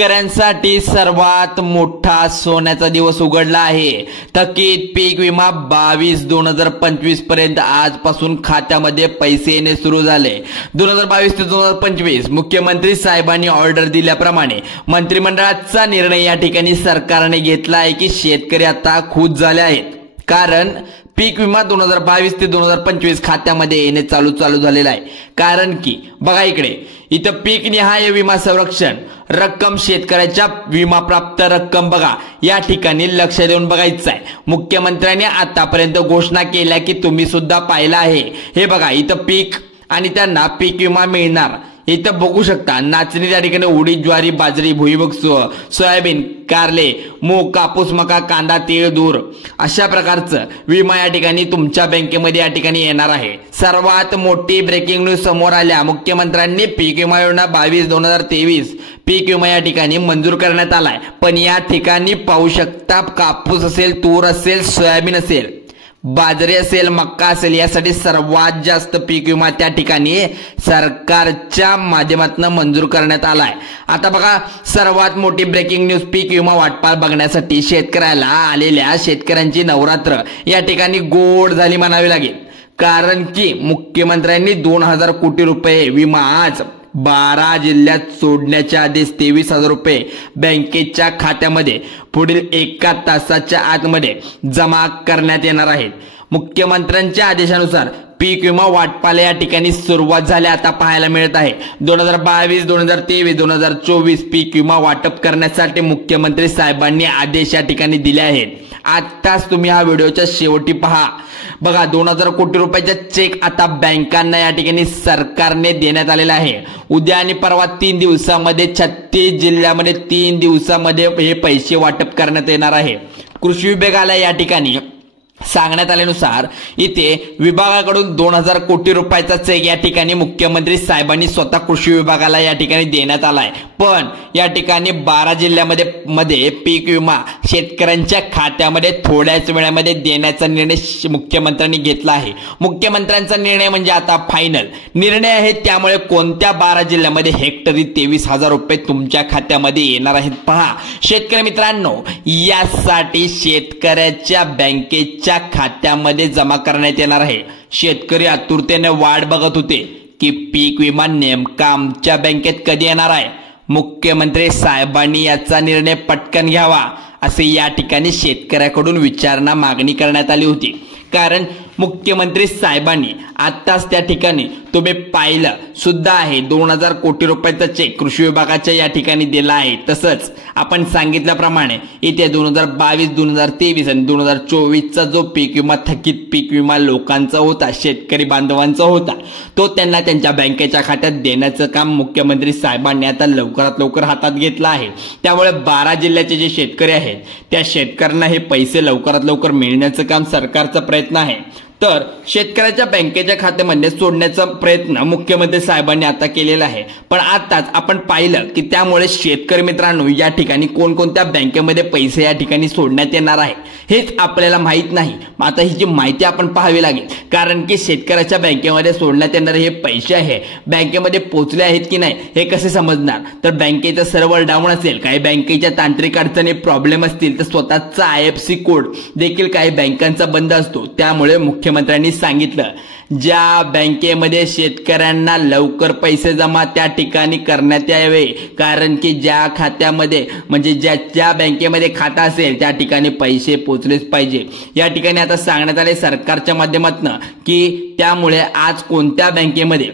शेतकऱ्यांसाठी सर्वात मोठा सोन्याचा दिवस उघडला आहे। थकीत पीक विमा 22/2025 पर्यंत आजपासून खात्यामध्ये पैसे येणे सुरू झाले। 2022 ते 2025 मुख्यमंत्री साहेबांनी ऑर्डर दिल्याप्रमाणे मंत्रिमंडळाचा निर्णय या ठिकाणी सरकारने घेतला आहे की शेतकरी आता खुश झाले आहेत, कारण पीक विमा 2022 ते 2025 खात्यामध्ये येणे चालू झालेला आहे। कारण की बघा इथं पीक निहाय विमा संरक्षण रक्कम शेतकऱ्याच्या विमा प्राप्त रक्कम बघा या ठिकाणी लक्ष देऊन बघायचं आहे। मुख्यमंत्र्यांनी आतापर्यंत घोषणा केल्या की तुम्ही सुद्धा पाहिलं आहे। हे बघा इथं पीक आणि त्यांना पीक विमा मिळणार। इथं बघू शकता नाचणी त्या ठिकाणी उडीद, ज्वारी, बाजरी, भुईमुग, सोयाबीन, कारले, मूग, कापूस, मका, कांदा, तीळ, तूर अशा प्रकारचं विमा या ठिकाणी तुमच्या बँकेमध्ये या ठिकाणी येणार आहे। सर्वात मोठी ब्रेकिंग न्यूज समोर आल्या। मुख्यमंत्र्यांनी पीक विमा योजना 22/2023 पीक विमा या ठिकाणी मंजूर करण्यात आलाय। पण या ठिकाणी पाहू शकता कापूस असेल, तूर असेल, सोयाबीन असेल, बाजरी असेल, मक्का असेल यासाठी सर्वात जास्त पीक विमा त्या ठिकाणी सरकारच्या माध्यमातून मंजूर करण्यात आलाय। आता बघा सर्वात मोठी ब्रेकिंग न्यूज, पीक विमा वाटपाल बघण्यासाठी शेतकऱ्याला आलेल्या शेतकऱ्यांची नवरात्र या ठिकाणी गोड झाली म्हणावी लागेल। कारण की मुख्यमंत्र्यांनी 2000 कोटी रुपये विमा आज 12 जिल्ह्यात सोडण्याचे आदेश 23,000 रुपये बँकेच्या खात्यामध्ये पुढील 1 तासाच्या आतमध्ये जमा करण्यात येणार आहेत। मुख्यमंत्र्यांच्या आदेशानुसार पीक विमा वाटपाला या ठिकाणी सुरुवात झाली आता पाहायला मिळत आहे। 2022, 2023, 2024 पीक विमा वाटप करण्यासाठी मुख्यमंत्री साहेबांनी आदेश या ठिकाणी दिले आहेत। आताच तुम्ही हा व्हिडिओच्या शेवटी पहा। बघा 2000 कोटी रुपयाचा चेक आता बँकांना या ठिकाणी सरकारने देण्यात आलेला आहे। उद्या आणि परवा 3 दिवसामध्ये 36 जिल्ह्यामध्ये 3 दिवसामध्ये हे पैसे वाटप करण्यात येणार आहे। कृषी विभागाला या ठिकाणी सांगण्यात आल्यानुसार इथे विभागाकडून 2000 कोटी रुपयाचा चेक या ठिकाणी मुख्यमंत्री साहेबांनी स्वतः कृषी विभागाला या ठिकाणी देण्यात आलाय। पण या ठिकाणी 12 जिल्ह्यामध्ये पीक विमा शेतकऱ्यांच्या खात्यामध्ये थोड्याच वेळामध्ये देण्याचा निर्णय मुख्यमंत्र्यांनी घेतला आहे। मुख्यमंत्र्यांचा निर्णय म्हणजे आता फायनल निर्णय आहे, त्यामुळे कोणत्या 12 जिल्ह्यामध्ये हेक्टरी 23,000 रुपये तुमच्या खात्यामध्ये येणार आहेत पहा। शेतकरी मित्रांनो, यासाठी शेतकऱ्याच्या बँकेच्या खात्यामध्ये जमा करण्यात येणार आहे। शेतकरी आतुरतेने वाट बघत होते की पीक विमा नेमका आमच्या बँकेत कधी येणार आहे। मुख्यमंत्री साहेबांनी याचा निर्णय पटकन घ्यावा असे या ठिकाणी शेतकऱ्याकडून विचारणा मागणी करण्यात आली होती। कारण मुख्यमंत्री साहेबांनी आताच त्या ठिकाणी तुम्ही पाहिलं सुद्धा आहे 2000 कोटी रुपयाचा चेक कृषी विभागाच्या या ठिकाणी दिला आहे। तसंच आपण सांगितल्याप्रमाणे इथे 2022, 2023 आणि 2024चा जो पीक विमा थकीत पीक विमा लोकांचा होता, शेतकरी बांधवांचा होता, तो त्यांना त्यांच्या बँकेच्या खात्यात देण्याचं काम मुख्यमंत्री साहेबांनी आता लवकरात लवकर हातात घेतलं आहे। त्यामुळे 12 जिल्ह्याचे जे शेतकरी आहेत त्या शेतकऱ्यांना हे पैसे लवकरात लवकर मिळण्याचं काम सरकारचा प्रयत्न आहे। तर शेतकऱ्याच्या बँकेच्या खात्यामध्ये सोडण्याचा प्रयत्न मुख्यमंत्री साहेबांनी आता केलेला आहे। पण आताच आपण पाहिलं की त्यामुळे शेतकरी मित्रांनो या ठिकाणी कोणकोणत्या बँकेमध्ये पैसे या ठिकाणी सोडण्यात येणार आहे हेच आपल्याला माहित नाही। आता ही जी माहिती आपण पाहावी लागेल, कारण की शेतकऱ्याच्या बँकेमध्ये सोडण्यात येणारे हे पैसे आहे बँकेमध्ये पोहोचले आहेत की नाही हे कसे समजणार। तर बँकेचं सर्व्हर डाऊन असेल, काही बँकेच्या तांत्रिक अडचणी प्रॉब्लेम असतील, तर स्वतःचा IFSC कोड देखील काही बँकांचा बंद असतो। त्यामुळे मुख्यमंत्र्यांनी सांगितलं ज्या बँकेमध्ये शेतकऱ्यांना लवकर पैसे जमा त्या ठिकाणी करण्यात यावे, कारण की ज्या खात्यामध्ये म्हणजे ज्या बँकेमध्ये खाता असेल त्या ठिकाणी पैसे पोहोचलेच पाहिजे। या ठिकाणी आता सांगण्यात आले सरकारच्या माध्यमातून की त्यामुळे आज कोणत्या बँकेमध्ये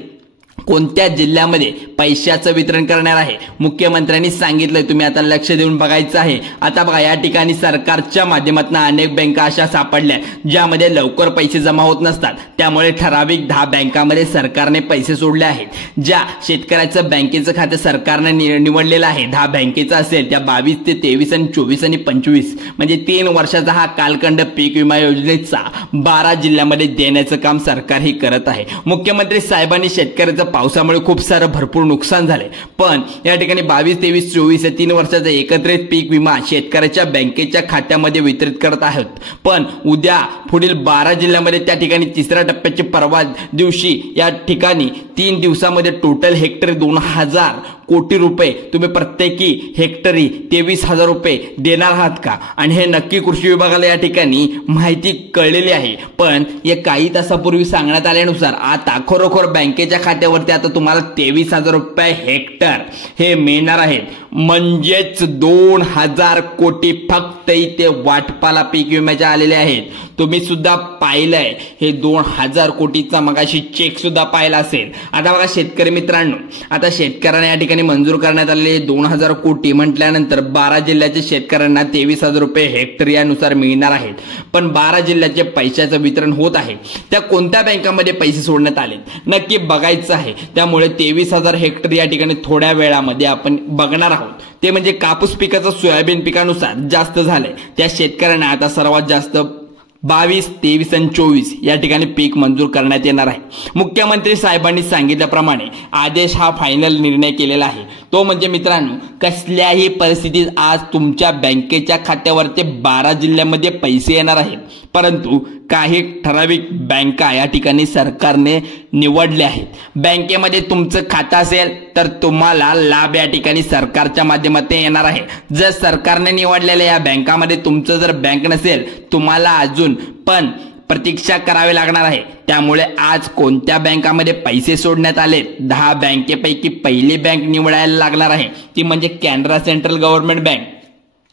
कोणत्या जिल्ह्यामध्ये पैशाचं वितरण करणार आहे मुख्यमंत्र्यांनी सांगितलंय। तुम्ही आता लक्ष देऊन बघायचं आहे। आता बघा या ठिकाणी सरकारच्या माध्यमातून अनेक बँका अशा सापडल्या ज्यामध्ये लवकर पैसे जमा होत नसतात। त्यामुळे ठराविक 10 बँकांमध्ये सरकारने पैसे सोडले आहेत। ज्या शेतकऱ्याचं बँकेचं खाते सरकारने निवडलेलं आहे 10 बँकेचं असेल, त्या 22 ते 23 आणि 24 आणि 25 म्हणजे 3 वर्षाचा हा कालखंड पीक विमा योजनेचा 12 जिल्ह्यामध्ये देण्याचं काम सरकार ही करत आहे। मुख्यमंत्री साहेबांनी शेतकऱ्याचं पावसामुळे खूप सारं भरपूर नुकसान झाले, पण या ठिकाणी 22, 23, 24 या 3 वर्षाचा एकत्रित पीक विमा शेतकऱ्याच्या बँकेच्या खात्यामध्ये वितरित करत आहोत। पण उद्या पुढील 12 जिल्ह्यामध्ये त्या ठिकाणी तिसऱ्या टप्प्याची परवा दिवशी या ठिकाणी 3 दिवसामध्ये टोटल हेक्टरी 2000 कोटी रुपये तुम्ही प्रत्येकी हेक्टरी 23,000 रुपये देणार आहात का? आणि हे नक्की कृषी विभागाला या ठिकाणी माहिती कळलेली आहे, पण या काही तासापूर्वी सांगण्यात आल्यानुसार आता खरोखर बँकेच्या खात्यावरती आता तुम्हाला 23,000 रुपये हेक्टर हे मिळणार आहेत. म्हणजेच 2,000 कोटी फक्त इथे वाटपाला पीक विम्याच्या आलेले आहेत. तुम्ही सुद्धा पाहिलंय हे 2,000 कोटीचा मगाशी चेक सुद्धा पाहिला असेल. आता बघा शेतकरी मित्रांनो, आता शेतकऱ्यांना या ठिकाणी मंजूर करण्यात आलेले 2,000 कोटी म्हटल्यानंतर 12 जिल्ह्याच्या शेतकऱ्यांना 23,000 रुपये हेक्टर यानुसार मिळणार आहेत. पण 12 जिल्ह्याचे पैशाचं वितरण होत आहे, त्या कोणत्या बँकामध्ये पैसे सोडण्यात आले नक्की बघायचं आहे. त्यामुळे 23,000 हेक्टर या ठिकाणी थोड्या वेळामध्ये आपण बघणार आहोत. ते म्हणजे कापूस पिकाचं सोयाबीन पिकानुसार जास्त झालंय त्या शेतकऱ्यांना आता सर्वात जास्त 22, 23 आणि 24 या ठिकाणी पीक मंजूर करण्यात येणार आहे. मुख्यमंत्री साहेबांनी सांगितल्याप्रमाणे आदेश हा फायनल निर्णय केलेला आहे. तो म्हणजे मित्रांनो, कसल्याही परिस्थितीत आज तुमच्या बँकेच्या खात्यावरती 12 जिल्ह्यामध्ये पैसे येणार आहेत. परंतु काही ठराविक बँका या ठिकाणी सरकारने निवडल्या आहेत. बँकेमध्ये तुमचं खातं असेल तर तुम्हाला लाभ या ठिकाणी सरकारच्या माध्यमातून येणार आहे. जर सरकारने निवडलेल्या या बँकामध्ये तुमचं जर बँक नसेल, तुम्हाला अजून पण प्रतीक्षा करावी लागणार आहे. त्यामुळे आज कोणत्या बँकामध्ये पैसे सोडण्यात आले, 10 बँकेपैकी पहिली बँक निवडायला लागणार आहे, ती म्हणजे कॅनरा सेंट्रल गव्हर्नमेंट बँक.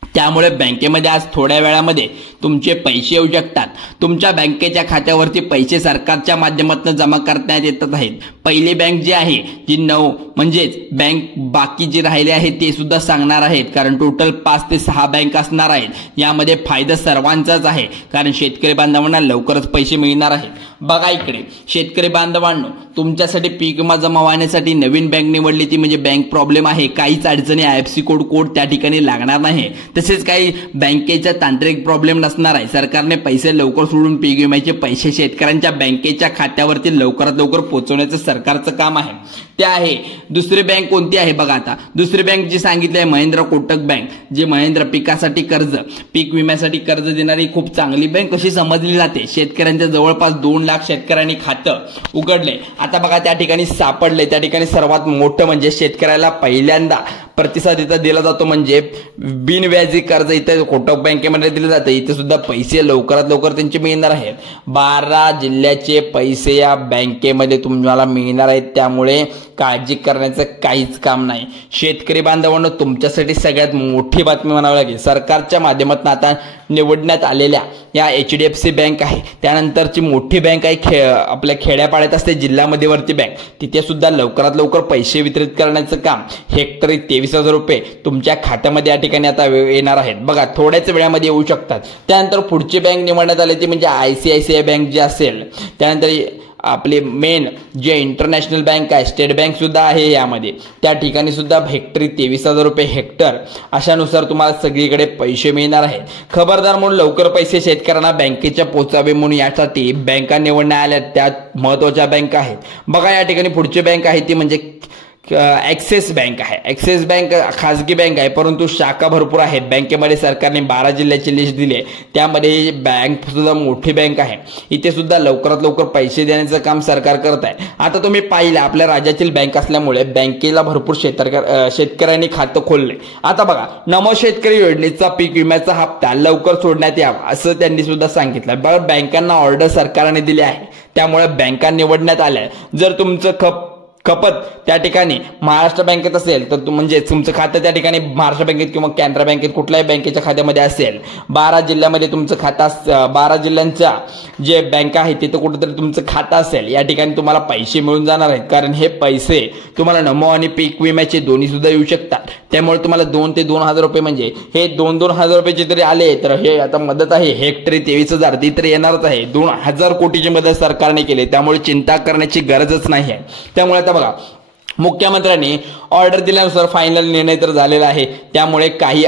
त्यामुळे बँकेमध्ये आज थोड्या वेळामध्ये तुमचे पैसे येऊ शकतात. तुमच्या बँकेच्या खात्यावरती पैसे सरकारच्या माध्यमातून जमा करण्यात येतात आहेत. पहिली बँक जी आहे जी 9 म्हणजेच बँक बाकी जे राहिले आहेत ते सुद्धा सांगणार आहेत, कारण टोटल 5 ते 6 बँक असणार आहेत. यामध्ये फायदा सर्वांचाच आहे, कारण शेतकरी बांधवांना लवकरच पैसे मिळणार आहेत. बघा इकडे शेतकरी बांधवांनो, तुमच्यासाठी पीक विमा जमा होण्यासाठी नवीन बँक निवडली ती म्हणजे बँक प्रॉब्लेम आहे, काहीच अडचणी IFSC कोड त्या ठिकाणी लागणार नाही. तसेच काही बँकेचा तांत्रिक प्रॉब्लेम नसणार आहे. सरकारने पैसे लवकर सोडून पीक विम्याचे पैसे शेतकऱ्यांच्या बँकेच्या खात्यावरती लवकरात लवकर पोहोचवण्याचं सरकारचं काम आहे. ते आहे दुसरी बँक कोणती आहे बघा. आता दुसरी बँक जी सांगितली आहे महिंद्रा कोटक बँक, जी महिंद्रा पिकासाठी कर्ज, पीक विम्यासाठी कर्ज देणारी खूप चांगली बँक कशी समजली जाते. शेतकऱ्यांच्या जवळपास 2 लाख शेतकऱ्यांनी खातं उघडले. आता बघा त्या ठिकाणी सापडले, त्या ठिकाणी सर्वात मोठं म्हणजे शेतकऱ्याला पहिल्यांदा प्रतिसाद इथं दिला जातो म्हणजे बिनव्याजी कर्ज इथं कोटक बँकेमध्ये दिलं जातं. इथे सुद्धा पैसे लवकरात लवकर त्यांचे मिळणार आहेत. 12 जिल्ह्याचे पैसे या बँकेमध्ये तुम्हाला मिळणार आहेत. त्यामुळे काळजी करण्याचं काहीच काम नाही. शेतकरी बांधवांनो, तुमच्यासाठी सगळ्यात मोठी बातमी म्हणावी लागेल. सरकारच्या माध्यमातून आता निवडण्यात आलेल्या या HDFC बँक आहे, त्यानंतरची मोठी बँक आहे आपल्या खेड्यापाड्यात असते जिल्हा मध्यवर्ती बँक, तिथे सुद्धा लवकरात लवकर पैसे वितरित करण्याचं काम हेक्टरी 23,000 रुपये तुमच्या खात्यामध्ये या ठिकाणी आता येणार आहेत. बघा थोड्याच वेळामध्ये येऊ शकतात. त्यानंतर पुढची बँक निवडण्यात आली ती म्हणजे ICICI बँक जी असेल. त्यानंतर आपली मेन जे इंटरनॅशनल बँक आहे, स्टेट बँक सुद्धा आहे यामध्ये. त्या ठिकाणी सुद्धा हेक्टरी 23,000 रुपये हेक्टर अशानुसार तुम्हाला सगळीकडे पैसे मिळणार आहेत. खबरदार म्हणून लवकर पैसे शेतकऱ्यांना बँकेच्या पोचावे म्हणून यासाठी बँका निवडण्यात आल्या. त्यात महत्त्वाच्या बँका आहेत. बघा या ठिकाणी पुढची बँक आहे ती म्हणजे ॲक्सिस बँक आहे. ॲक्सिस बँक खाजगी बँक आहे, परंतु शाखा भरपूर आहेत. बँकेमध्ये सरकारने 12 जिल्ह्याची लिस्ट दिली आहे. त्यामध्ये ही सुद्धा मोठी बँक आहे. इथे सुद्धा लवकरात लवकर पैसे देण्याचं काम सरकार करत आहे. आता तुम्ही पाहिलं आपल्या राज्यातील बँक असल्यामुळे बँकेला भरपूर शेतकऱ्यांनी खातं खोलले. आता बघा नमो शेतकरी योजनेचा पीक विम्याचा हप्ता लवकर सोडण्यात यावा असं त्यांनी सुद्धा सांगितलं. बघा बँकांना ऑर्डर सरकारने दिली आहे, त्यामुळे बँका निवडण्यात आल्या. जर तुमचं खपत त्या ठिकाणी महाराष्ट्र बँकेत असेल तर म्हणजे तुमचं खातं त्या ठिकाणी महाराष्ट्र बँकेत किंवा कॅनरा बँकेत कुठल्याही बँकेच्या खात्यामध्ये असेल, 12 जिल्ह्यामध्ये तुमचं खातं 12 जिल्ह्यांच्या जे बँका आहेत तिथं कुठेतरी तुमचं खातं असेल, या ठिकाणी तुम्हाला पैसे मिळून जाणार आहेत. कारण हे पैसे तुम्हाला नमो आणि पीक विम्याचे दोन्ही सुद्धा येऊ शकतात. त्यामुळे तुम्हाला 2 ते 2,000 रुपये म्हणजे हे 2,000 रुपये जरी आले तर हे आता मदत आहे हेक्टरी 23,000 ती तर येणारच आहे. 2,000 कोटीची मदत सरकारने केली, त्यामुळे चिंता करण्याची गरजच नाही आहे. त्यामुळे आता बघा मुख्यमंत्र्यांनी ऑर्डर दिल्यानुसार फायनल निर्णय तर झालेला आहे. त्यामुळे काही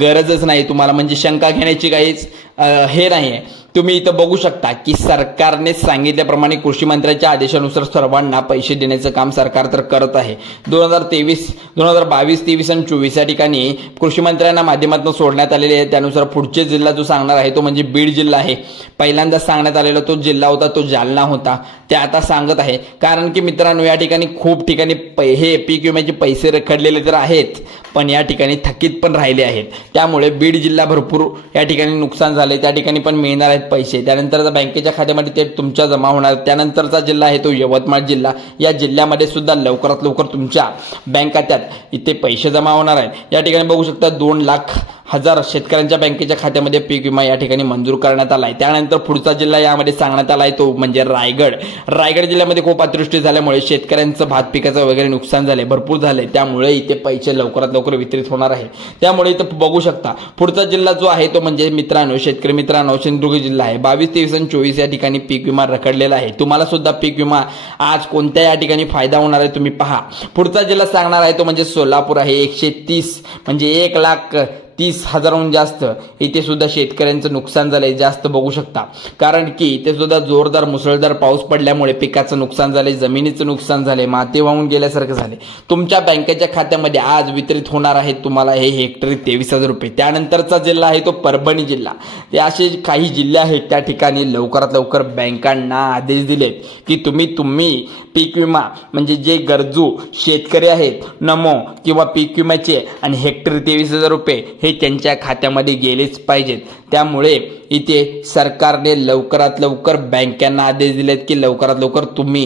गरजच नाही तुम्हाला म्हणजे शंका घेण्याची काहीच हे नाही आहे. तुम्ही इथं बघू शकता की सरकारने सांगितल्याप्रमाणे कृषी मंत्र्यांच्या आदेशानुसार सर्वांना पैसे देण्याचं काम सरकार तर करत आहे. 2022, 23 आणि 24 या ठिकाणी कृषी मंत्र्यांना माध्यमातून सोडण्यात आलेले आहे. त्यानुसार पुढचे जिल्हा जो सांगणार आहे तो म्हणजे बीड जिल्हा आहे. पहिल्यांदा सांगण्यात आलेला तो जिल्हा होता तो जालना होता, ते आता सांगत आहे. कारण की मित्रांनो या ठिकाणी खूप ठिकाणी हे पीक विम्याचे पैसे रखडलेले तर आहेत, पण या ठिकाणी थकीत पण राहिले आहेत. त्यामुळे बीड जिल्हा भरपूर या ठिकाणी नुकसान झाले, त्या ठिकाणी पण मिळणार आहेत पैसे. त्यानंतर बँकेच्या खात्यामध्ये ते तुमच्या जमा होणार. त्यानंतरचा जिल्हा आहे तो यवतमाळ जिल्हा. या जिल्ह्यामध्ये सुद्धा लवकरात लवकर तुमच्या बँक खात्यात इथे पैसे जमा होणार आहेत. या ठिकाणी बघू शकता 2,00,000 शेतकऱ्यांच्या बँकेच्या खात्यामध्ये पीक विमा या ठिकाणी मंजूर करण्यात आलाय. त्यानंतर पुढचा जिल्हा यामध्ये सांगण्यात आलाय तो म्हणजे रायगड. रायगड जिल्ह्यामध्ये खूप अतिवृष्टी झाल्यामुळे शेतकऱ्यांचं भात पिकाचं वगैरे नुकसान झाले, भरपूर झाले. त्यामुळे इथे पैसे लवकरात लवकर वितरित होणार आहे. त्यामुळे इथं बघू शकता पुढचा जिल्हा जो आहे तो म्हणजे मित्रांनो, शेतकरी मित्रांनो, सिंधुदुर्ग जिल्हा आहे. 22, 23 आणि 24 या ठिकाणी पीक विमा रखडलेला आहे. तुम्हाला सुद्धा पीक विमा आज कोणत्या या ठिकाणी फायदा होणार आहे तुम्ही पहा. पुढचा जिल्हा सांगणार आहे तो म्हणजे सोलापूर आहे. 130 म्हणजे 1,30,000हून जास्त इथे सुद्धा शेतकऱ्यांचं नुकसान झालंय, जास्त बघू शकता. कारण की इथे सुद्धा जोरदार मुसळधार पाऊस पडल्यामुळे पिकाचं नुकसान झाले, जमिनीचं नुकसान झाले, माती वाहून गेल्यासारखं झाले. तुमच्या बँकेच्या खात्यामध्ये आज वितरित होणार आहे तुम्हाला हे हेक्टरी 23,000 रुपये. त्यानंतरचा जिल्हा आहे तो परभणी जिल्हा. ते असे काही जिल्हे आहेत त्या ठिकाणी लवकरात लवकर बँकांना आदेश दिलेत की तुम्ही पीक विमा म्हणजे जे गरजू शेतकरी आहेत नमो किंवा पीक विम्याचे आणि हेक्टरी 23,000 रुपये हे त्यांच्या खात्यामध्ये गेलेच पाहिजेत. त्यामुळे इथे सरकारने लवकरात लवकर बँकांना आदेश दिलेत की लवकरात लवकर तुम्ही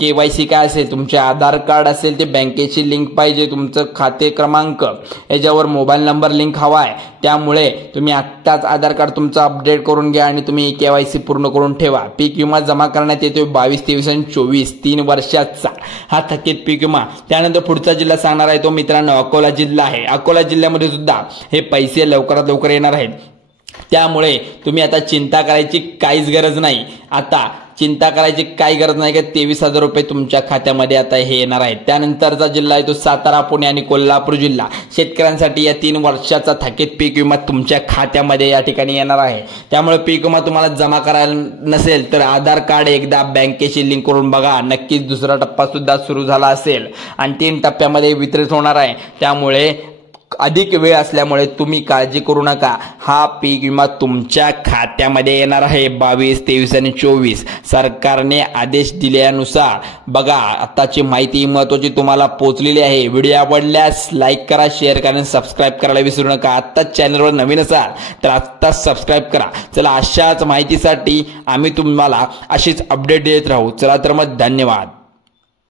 KYC काय असेल, तुमचे आधार कार्ड असेल ते बँकेची लिंक पाहिजे, तुमचं खाते क्रमांक याच्यावर मोबाईल नंबर लिंक हवा आहे. त्यामुळे तुम्ही आत्ताच आधार कार्ड तुमचं अपडेट करून घ्या आणि तुम्ही KYC पूर्ण करून ठेवा. पीक विमा जमा करण्यात येतो 22, 23 आणि 24 3 वर्षाचा हा थकीत पीक विमा. त्यानंतर पुढचा जिल्हा सांगणार आहे तो मित्रांनो अकोला जिल्हा आहे. अकोला जिल्ह्यामध्ये सुद्धा हे पैसे लवकरात लवकर येणार आहेत. त्यामुळे तुम्ही आता चिंता करायची काहीच गरज नाही. आता चिंता करायची काही गरज नाही की 23,000 रुपये तुमच्या खात्यामध्ये आता हे येणार आहेत. त्यानंतरचा जिल्हा आहे तो सातारा, पुणे आणि कोल्हापूर जिल्हा. शेतकऱ्यांसाठी या 3 वर्षाचा थकीत पीक विमा तुमच्या खात्यामध्ये या ठिकाणी येणार आहे. त्यामुळे पीक विमा तुम्हाला जमा करायला नसेल तर आधार कार्ड एकदा बँकेशी लिंक करून बघा. नक्कीच दुसरा टप्पा सुद्धा सुरू झाला असेल आणि 3 टप्प्यामध्ये वितरित होणार आहे. त्यामुळे अधिक वेळ असल्यामुळे तुम्ही काळजी करू नका. हा पीक विमा तुमच्या खात्यामध्ये येणार आहे 22, 23 आणि 24 सरकारने आदेश दिल्यानुसार. बघा आताची माहिती महत्त्वाची तुम्हाला पोहोचलेली आहे. व्हिडिओ आवडल्यास लाईक करा, शेअर करा आणि सबस्क्राईब करायला विसरू नका. आत्ताच चॅनलवर नवीन असाल तर आत्ताच सबस्क्राईब करा. चला अशाच माहितीसाठी आम्ही तुम्हाला अशीच अपडेट देत राहू. चला तर मग धन्यवाद.